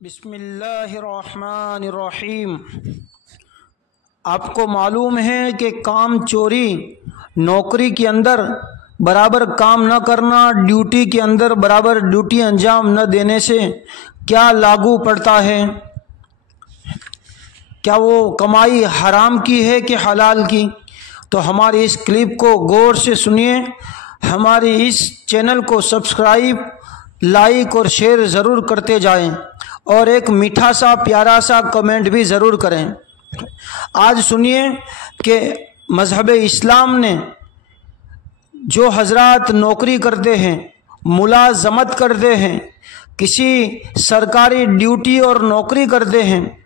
बिस्मिल्लाहिर्रहमानिर्रहीम। आपको मालूम है कि काम चोरी नौकरी के अंदर बराबर काम न करना, ड्यूटी के अंदर बराबर ड्यूटी अंजाम न देने से क्या लागू पड़ता है? क्या वो कमाई हराम की है कि हलाल की? तो हमारी इस क्लिप को गौर से सुनिए। हमारे इस चैनल को सब्सक्राइब, लाइक और शेयर ज़रूर करते जाएं और एक मीठा सा प्यारा सा कमेंट भी ज़रूर करें। आज सुनिए कि मज़हब इस्लाम ने जो हजरात नौकरी करते हैं, मुलाजमत करते हैं, किसी सरकारी ड्यूटी और नौकरी करते हैं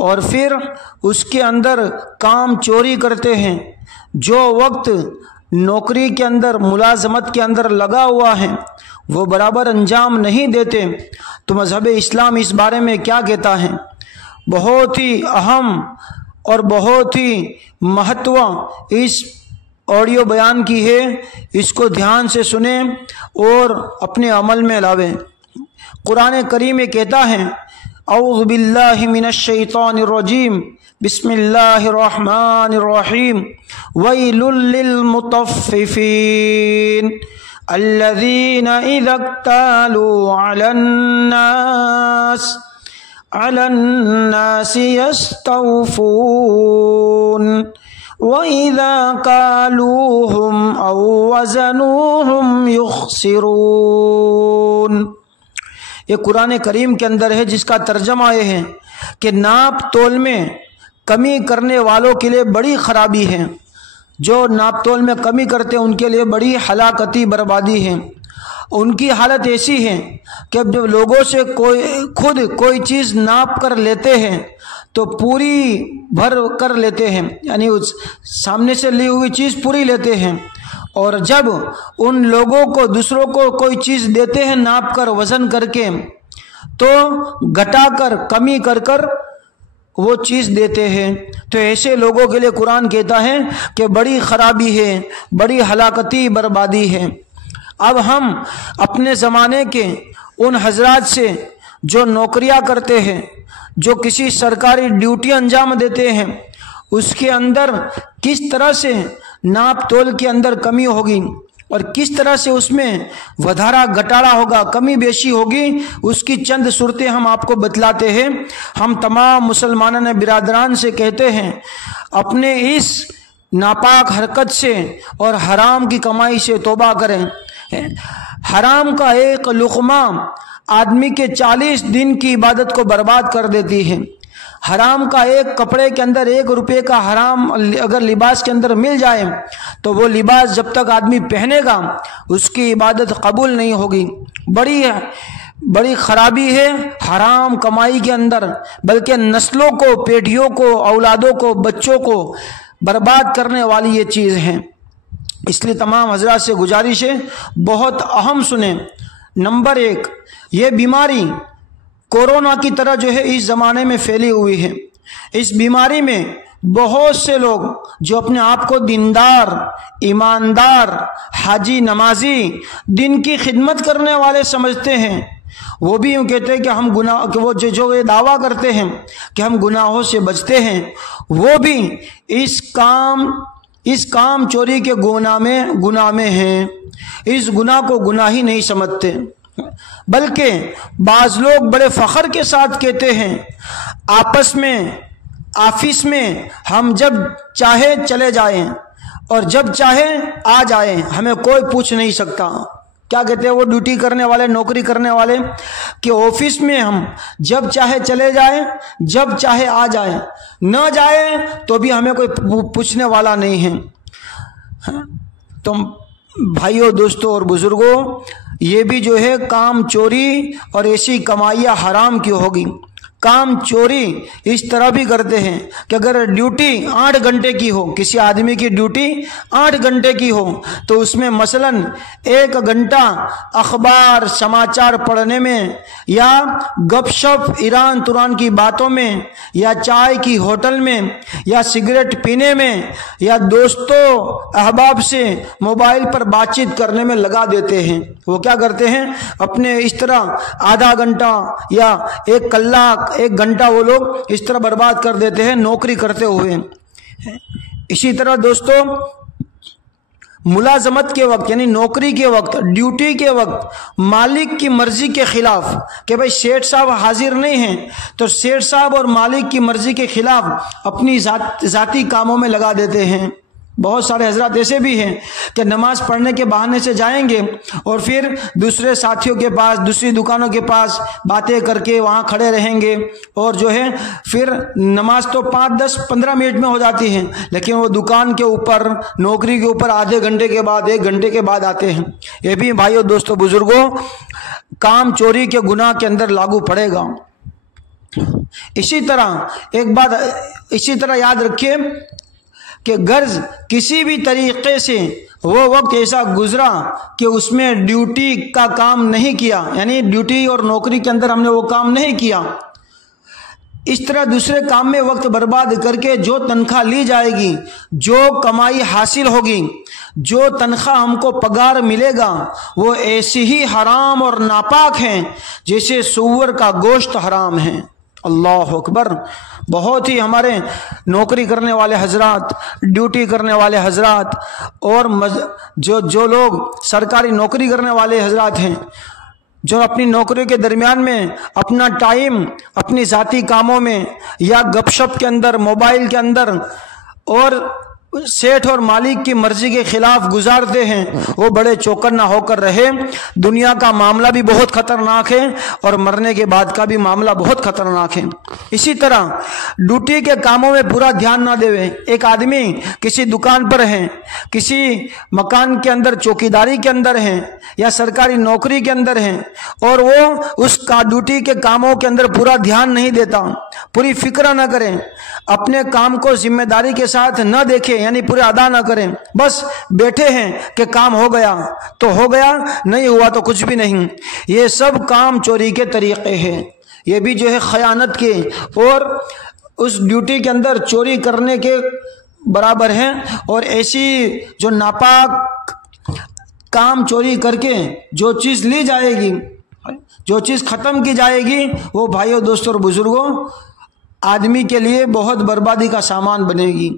और फिर उसके अंदर काम चोरी करते हैं, जो वक्त नौकरी के अंदर मुलाजमत के अंदर लगा हुआ है वो बराबर अंजाम नहीं देते, तो मज़हब इस्लाम इस बारे में क्या कहता है? बहुत ही अहम और बहुत ही महत्व इस ऑडियो बयान की है। इसको ध्यान से सुने और अपने अमल में लावें। कुरान करीम में कहता है, औज़ु बिल्लाहि मिनश शैतानिर रजीम, बिस्मिल्लाहिर्रहमानिर्रहीम, वैलुल लिल मुतफ्फिफीन अल्लज़ीना इज़ा इक्तालू अलन्नासि यस्तौफून वइज़ा कालूहुम औ वज़नूहुम युख़सिरून। ये कुरान करीम के अंदर है, जिसका तर्जमा ये है कि नाप तोल में कमी करने वालों के लिए बड़ी खराबी है। जो नाप तोल में कमी करते हैं उनके लिए बड़ी हलाकती बर्बादी है। उनकी हालत ऐसी है कि जब लोगों से खुद कोई चीज़ नाप कर लेते हैं तो पूरी भर कर लेते हैं, यानी उस सामने से ली हुई चीज़ पूरी लेते हैं, और जब उन लोगों को दूसरों को कोई चीज़ देते हैं नाप कर वज़न करके तो घटा कर कमी कर कर वो चीज़ देते हैं। तो ऐसे लोगों के लिए कुरान कहता है कि बड़ी ख़राबी है, बड़ी हलाकती बर्बादी है। अब हम अपने ज़माने के उन हजरात से जो नौकरियां करते हैं, जो किसी सरकारी ड्यूटी अंजाम देते हैं, उसके अंदर किस तरह से नाप तोल के अंदर कमी होगी और किस तरह से उसमें वधारा घटाड़ा होगा, कमी बेशी होगी, उसकी चंद सूरतें हम आपको बतलाते हैं। हम तमाम मुसलमानों ने बिरादरान से कहते हैं, अपने इस नापाक हरकत से और हराम की कमाई से तौबा करें। हराम का एक लुक़मा आदमी के 40 दिन की इबादत को बर्बाद कर देती है। हराम का एक कपड़े के अंदर 1 रुपये का हराम अगर लिबास के अंदर मिल जाए तो वो लिबास जब तक आदमी पहनेगा उसकी इबादत कबूल नहीं होगी। बड़ी खराबी है हराम कमाई के अंदर, बल्कि नस्लों को, पेटियों को, औलादों को, बच्चों को बर्बाद करने वाली ये चीज़ है। इसलिए तमाम हजरात से गुजारिश है, बहुत अहम सुने। नंबर 1, ये बीमारी कोरोना की तरह जो है इस ज़माने में फैली हुई है। इस बीमारी में बहुत से लोग जो अपने आप को दीनदार, ईमानदार, हाजी, नमाजी, दिन की खिदमत करने वाले समझते हैं, वो भी यूँ कहते हैं कि हम गुनाह, कि वो जो ये दावा करते हैं कि हम गुनाहों से बचते हैं, वो भी इस काम चोरी के गुनाह में हैं। इस गुनाह को गुनाह ही नहीं समझते, बल्कि बाज़ लोग बड़े फ़ख्र के साथ कहते हैं, आपस में, ऑफिस में हम जब चाहे चले जाएं और जब चाहे आ जाएं, हमें कोई पूछ नहीं सकता। क्या कहते हैं वो ड्यूटी करने वाले, नौकरी करने वाले, कि ऑफिस में हम जब चाहे चले जाएं, जब चाहे आ जाएं, न जाए तो भी हमें कोई पूछने वाला नहीं है। तो भाइयों, दोस्तों और बुजुर्गों, ये भी जो है काम चोरी और ऐसी कमाइयाँ हराम क्यों होगी? काम चोरी इस तरह भी करते हैं कि अगर ड्यूटी 8 घंटे की हो, किसी आदमी की ड्यूटी 8 घंटे की हो, तो उसमें मसलन 1 घंटा अखबार समाचार पढ़ने में या गपशप ईरान तुरान की बातों में या चाय की होटल में या सिगरेट पीने में या दोस्तों अहबाब से मोबाइल पर बातचीत करने में लगा देते हैं। वो क्या करते हैं, अपने इस तरह आधा घंटा या 1 कलाक 1 घंटा वो लोग इस तरह बर्बाद कर देते हैं नौकरी करते हुए। इसी तरह दोस्तों मुलाजमत के वक्त यानी नौकरी के वक्त, ड्यूटी के वक्त मालिक की मर्जी के खिलाफ कि भाई सेठ साहब हाजिर नहीं हैं, तो सेठ साहब और मालिक की मर्जी के खिलाफ अपनी जाती कामों में लगा देते हैं। बहुत सारे हजरात ऐसे भी हैं कि नमाज पढ़ने के बहाने से जाएंगे और फिर दूसरे साथियों के पास, दूसरी दुकानों के पास बातें करके वहाँ खड़े रहेंगे और जो है फिर नमाज तो 5, 10, 15 मिनट में हो जाती है, लेकिन वो दुकान के ऊपर, नौकरी के ऊपर आधे घंटे के बाद, 1 घंटे के बाद आते हैं। ये भी भाइयों दोस्तों बुजुर्गों काम चोरी के गुनाह के अंदर लागू पड़ेगा। इसी तरह याद रखिए कि गर्ज किसी भी तरीके से वो वक्त ऐसा गुजरा कि उसमें ड्यूटी का काम नहीं किया, यानी ड्यूटी और नौकरी के अंदर हमने वो काम नहीं किया, इस तरह दूसरे काम में वक्त बर्बाद करके जो तनख्वाह ली जाएगी, जो कमाई हासिल होगी, जो तनख्वाह हमको पगार मिलेगा, वो ऐसी ही हराम और नापाक है जैसे सूअर का गोश्त हराम है। अल्लाह अकबर। बहुत ही हमारे नौकरी करने वाले हजरात, ड्यूटी करने वाले हजरात और जो लोग सरकारी नौकरी करने वाले हजरात हैं, जो अपनी नौकरी के दरमियान में अपना टाइम अपनी ज़ाती कामों में या गपशप के अंदर, मोबाइल के अंदर और सेठ और मालिक की मर्जी के खिलाफ गुजारते हैं, वो बड़े चौकन्ना होकर रहे। दुनिया का मामला भी बहुत खतरनाक है और मरने के बाद का भी मामला बहुत खतरनाक है। इसी तरह ड्यूटी के कामों में पूरा ध्यान ना देवे। एक आदमी किसी दुकान पर है, किसी मकान के अंदर चौकीदारी के अंदर है या सरकारी नौकरी के अंदर है और वो उस ड्यूटी के कामों के अंदर पूरा ध्यान नहीं देता, पूरी फिक्र न करें, अपने काम को जिम्मेदारी के साथ न देखें, यानी पूरे अदा ना करें, बस बैठे हैं कि काम हो गया तो हो गया, नहीं हुआ तो कुछ भी नहीं। ये सब काम चोरी के तरीके हैं। ये भी जो है खयानत के और उस ड्यूटी के अंदर चोरी करने के बराबर हैं। और ऐसी जो नापाक काम चोरी करके जो चीज़ ली जाएगी, जो चीज़ ख़त्म की जाएगी, वो भाइयों दोस्तों और बुजुर्गों आदमी के लिए बहुत बर्बादी का सामान बनेगी।